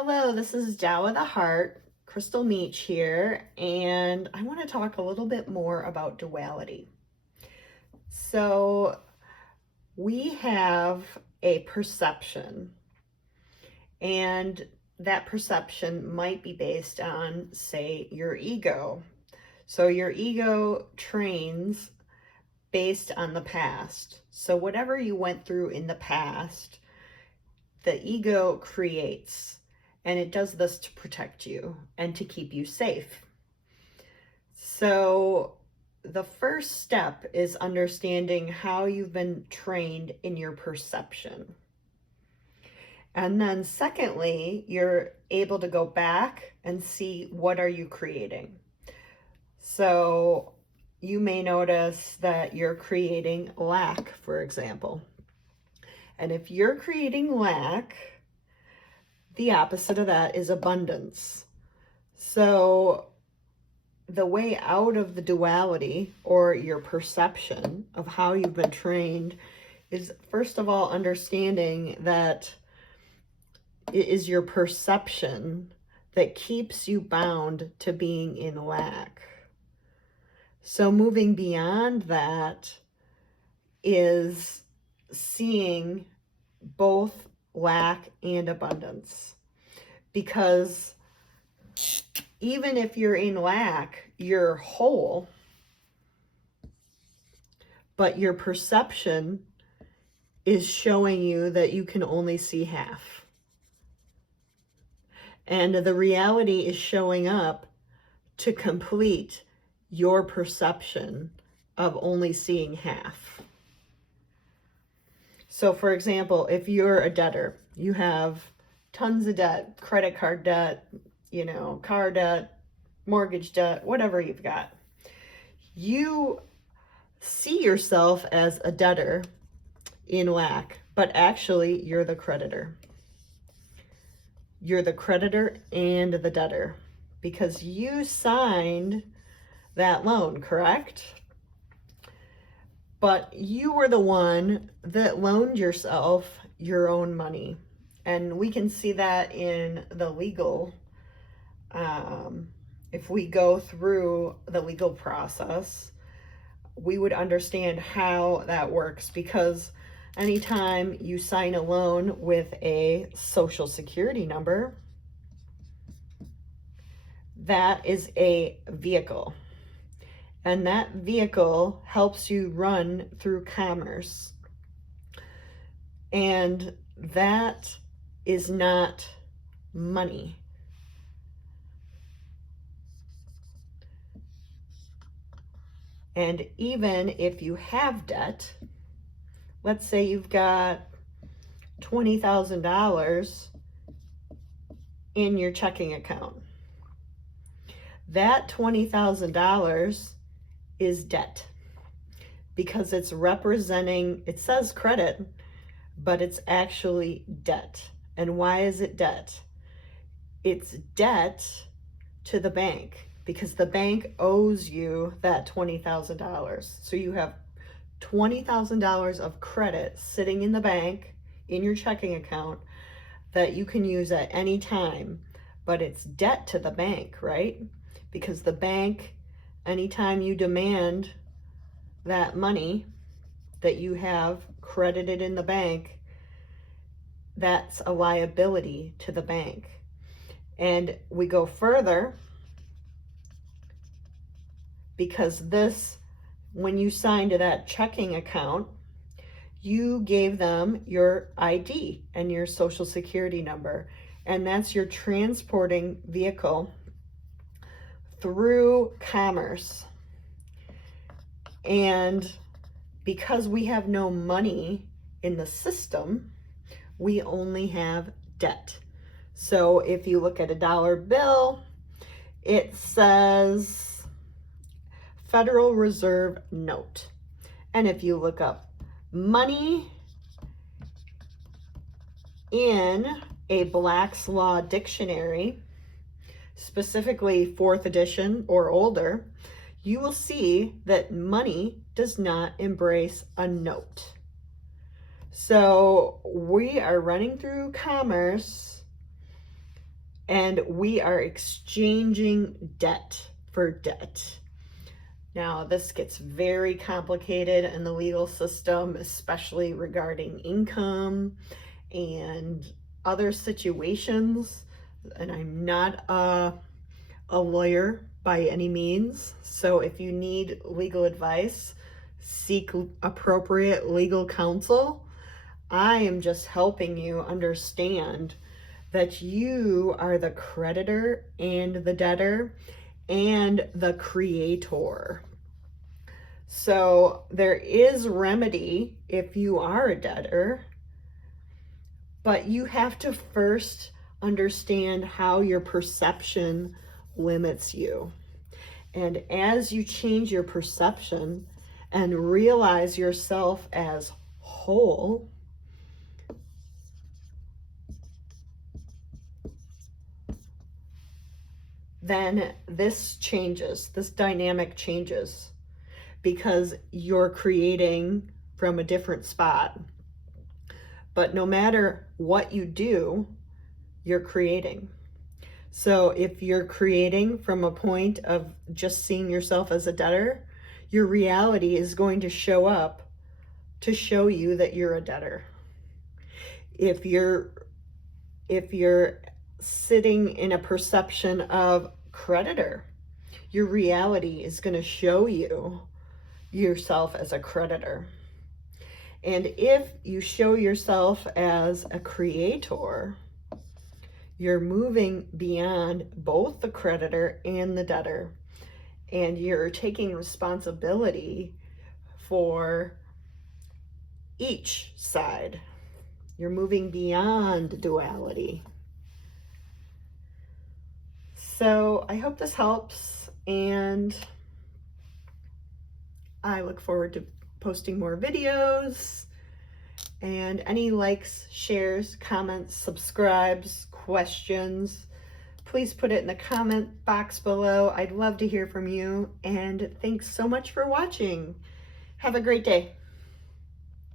Hello, this is Tao of the Heart, Crystal Meach here, and I want to talk a little bit more about duality. So, we have a perception, and that perception might be based on, say, your ego. So, your ego trains based on the past. So, whatever you went through in the past, the ego creates. And it does this to protect you and to keep you safe. So the first step is understanding how you've been trained in your perception. And then secondly, you're able to go back and see what are you creating. So you may notice that you're creating lack, for example. And if you're creating lack, the opposite of that is abundance. So the way out of the duality, or your perception of how you've been trained, is first of all understanding that it is your perception that keeps you bound to being in lack. So moving beyond that is seeing both lack and abundance, because even if you're in lack, you're whole, but your perception is showing you that you can only see half. And the reality is showing up to complete your perception of only seeing half. So for example, if you're a debtor, you have tons of debt, credit card debt, car debt, mortgage debt, whatever you've got. You see yourself as a debtor in lack, but actually you're the creditor. You're the creditor and the debtor because you signed that loan, correct? But you were the one that loaned yourself your own money. And we can see that in the legal. If we go through the legal process, we would understand how that works, because anytime you sign a loan with a social security number, that is a vehicle. And that vehicle helps you run through commerce. And that is not money. And even if you have debt, let's say you've got $20,000 in your checking account. That $20,000 is debt because it's representing, it says credit, but it's actually debt. And why is it debt? It's debt to the bank because the bank owes you that $20,000. So you have $20,000 of credit sitting in the bank in your checking account that you can use at any time, but it's debt to the bank, right? Because the bank, anytime you demand that money that you have credited in the bank, that's a liability to the bank. And we go further because this, when you signed to that checking account, you gave them your ID and your social security number, and that's your transporting vehicle through commerce. And because we have no money in the system, we only have debt. So if you look at a dollar bill, it says Federal Reserve note. And if you look up money in a Black's Law dictionary, specifically 4th edition or older, you will see that money does not embrace a note. So we are running through commerce and we are exchanging debt for debt. Now, this gets very complicated in the legal system, especially regarding income and other situations. And I'm not a lawyer by any means. So if you need legal advice, seek appropriate legal counsel. I am just helping you understand that you are the creditor and the debtor and the creator. So there is remedy if you are a debtor, but you have to first understand how your perception limits you. And as you change your perception and realize yourself as whole, then this changes, this dynamic changes, because you're creating from a different spot. But no matter what you do, you're creating. So if you're creating from a point of just seeing yourself as a debtor, your reality is going to show up to show you that you're a debtor. If you're sitting in a perception of creditor, your reality is going to show you yourself as a creditor. And if you show yourself as a creator, you're moving beyond both the creditor and the debtor, and you're taking responsibility for each side. You're moving beyond duality. So I hope this helps, and I look forward to posting more videos. And any likes, shares, comments, subscribes, questions, please put it in the comment box below. I'd love to hear from you. And thanks so much for watching. Have a great day.